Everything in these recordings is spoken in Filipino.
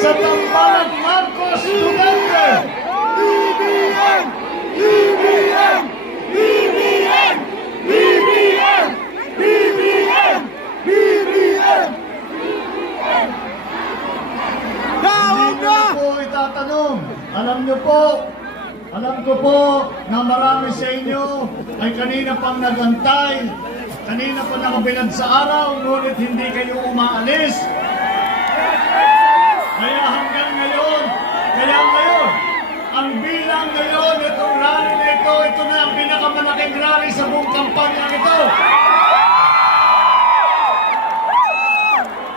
sa Tambalang Marcos Duterte. BBM! BBM! BBM! BBM! BBM! BBM! Hindi nyo na po itatanong. Alam ko po na marami sa inyo ay kanina pang nagantay, kanina pa nakabilad sa araw, ngunit hindi kayo umaalis. Kaya hanggang ngayon, ang bilang ngayon, itong rally na ito na ang pinakamalaking rally sa buong kampanya ito.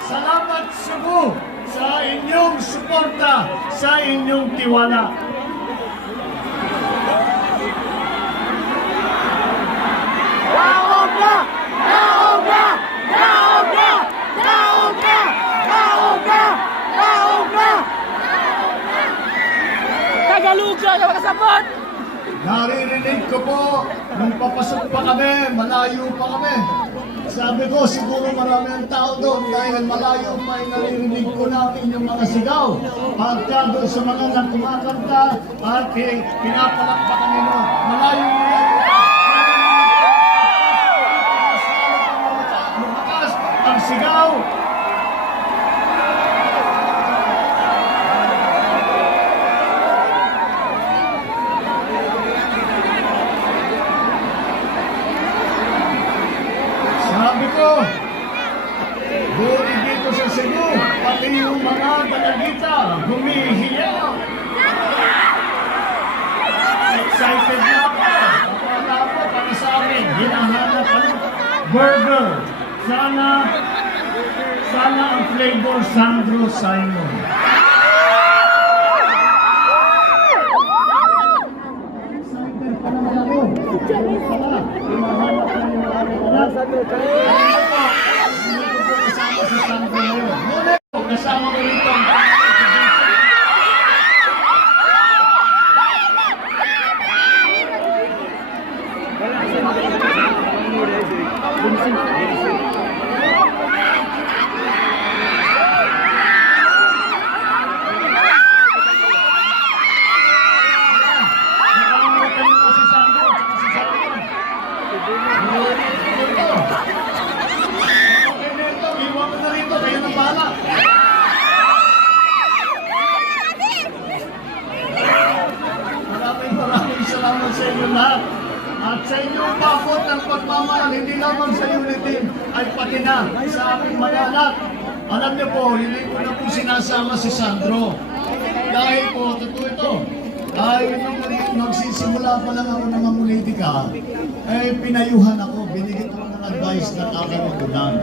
Salamat Cebu sa inyong suporta, sa inyong tiwala. Daog na! Daog na! Daog na! Daog na! Daog na! Daog na! Tagalog siya na makasapot! Naririnig ko po, nung papasok pa kami, malayo pa kami. Sabi ko, siguro marami ang tao doon dahil malayo pa ay naririnig ko na ang inyong mga sigaw. Pagka doon sa mga nagkumakanta at pinapalakpakan nyo, malayo mo yan. Lumakas ang sigaw. Sabi ko, buti dito sa Cebu, pati yung mga dalagita, humihiyaw. Excited na ako. Wala po para sa amin, hinahanap burger. Sana ang flavor Sandro Simon. Excited pa naman ako. Pala, hinahanap na yung aking anak. Hindi ko po kasama sa Sandro ngayon. Ngunit, kasama ko rito ang nakalimutan niyo po si Sandro at si Simon. Okay na ito, iwan ko na rito, kayo nang bahala. Maraming salamat sa inyo lahat. At sa inyong bakot ng pagmamahal, hindi lamang sa unity, ay pati na sa aking mga anak. Alam niyo po, hindi ko na po sinasama si Sandro. Dahil po, totoo ito, ay nung nagsisimula pa lang ako ng mamulitika, ay pinayuhan ako, binigyan ako ng advice ng aking magulang.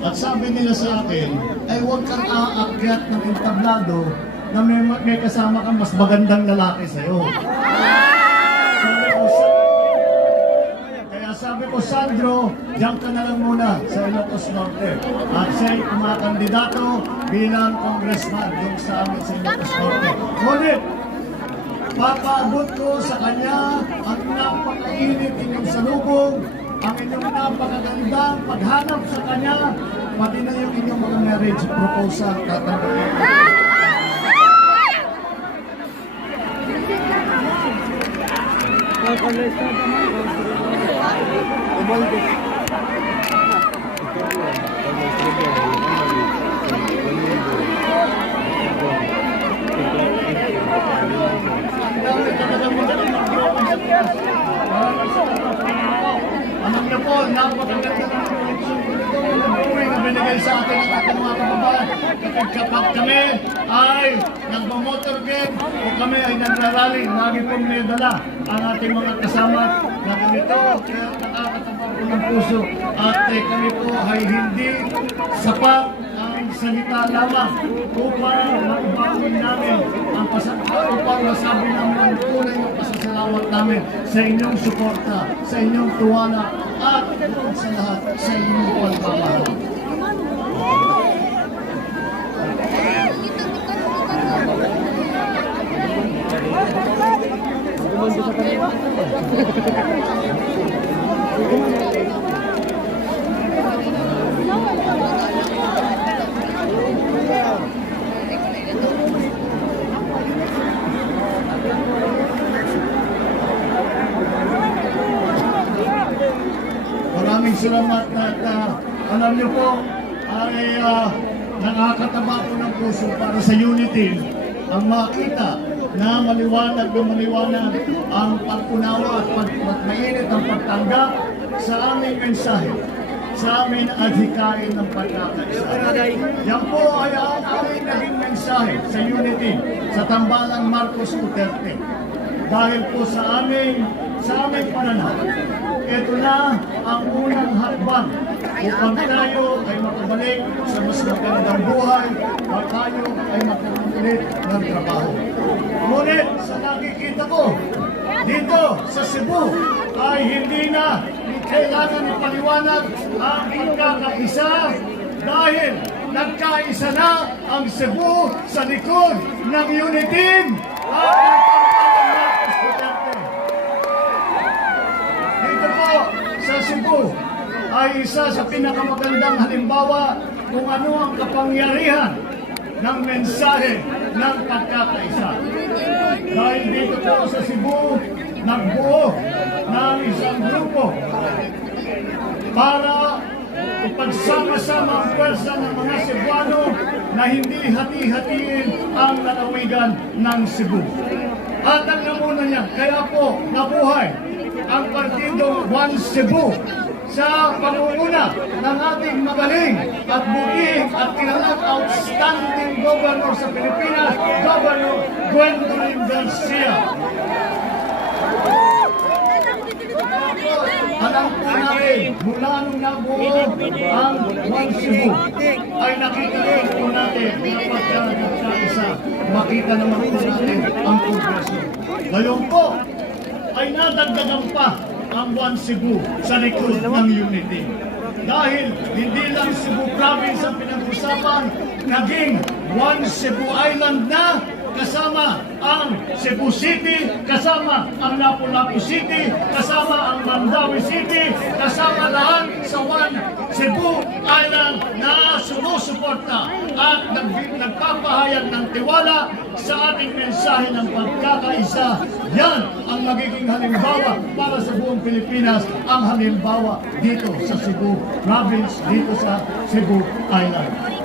At sabi nila sa akin, ay huwag kang aakyat ng entablado na may kasama kang mas magandang lalaki sa'yo. Sabi ko, Sandro, diyan ka na lang muna sa Ilocos Norte. At siya'y kumakandidato bilang congressman doon sa amin sa Ilocos Norte. Ngunit, papaabot ko sa kanya ang napakainit inyong salubong, ang inyong napakagandang paghanap sa kanya, pati na yung inyong mga marriage proposal tatanggapin. Alam niyo po, napakaganda ng buhay na binigay sa atin ng ating mga kababayan. Kapag kami ay nagmamotorcade o kami ay nagrarally, lagi pong may dala ang ating mga kasama na ganito, kaya nakakatawa po ng puso. At kami po ay hindi sapat ang salita lamang upang maibangon namin ang upang masabi namin ang tunay na pasasalamat namin sa inyong suporta, sa inyong tuwala, at sa lahat sa inyong pagmamahal. nagpapasalamat at alam niyo po ay nakakataba po ng puso para sa unity ang makita na maliwanag ang pag-unawa at mainit ang pagtanggap sa aming mensahe, sa aming adhikain ng pagkakaisa. Yan po ay ang aming naging mensahe sa unity sa tambalang Marcos Duterte. Dahil po sa aming pananaw, ito na ang unang hakbang upang tayo ay makabalik sa mas magandang buhay at tayo ay makaulit ng trabaho. Ngunit sa nakikita ko, dito sa Cebu ay hindi na kailangan ipaliwanag ang pagkakaisa dahil nagkaisa na ang Cebu sa likod ng unity at dito po sa Cebu ay isa sa pinakamagandang halimbawa kung ano ang kapangyarihan ng mensahe ng pagkakaisa. Dahil dito po sa Cebu, nagbuo ng isang grupo para ipagsama-sama ang pwersa ng mga Cebuano na hindi hati-hatiin ang lalawigan ng Cebu. At ang namuna niya, kaya po nabuhay ang Partido One Cebu sa pangunguna ng ating magaling at buting at kilalang outstanding governor sa Pilipinas, Governor Gwendolyn Garcia. Alam po natin, mula nung nabuo ang One Cebu, ay nakita rin po natin na pagkakaisa, makita naman po natin ang progresyo. Ngayon po, ay nadagdagan pa ang One Cebu sa likod ng unity. Dahil hindi lang Cebu Province ang pinag-usapan, naging One Cebu Island na kasama ang Cebu City, kasama ang Lapu-Lapu City, kasama ang Mandawi City, kasama lahat sa One Cebu Island na sumusuporta at nagpapahayag ng tiwala sa ating mensahe ng pagkakaisa. Yan ang magiging halimbawa para sa buong Pilipinas, ang halimbawa dito sa Cebu Province, dito sa Cebu Island.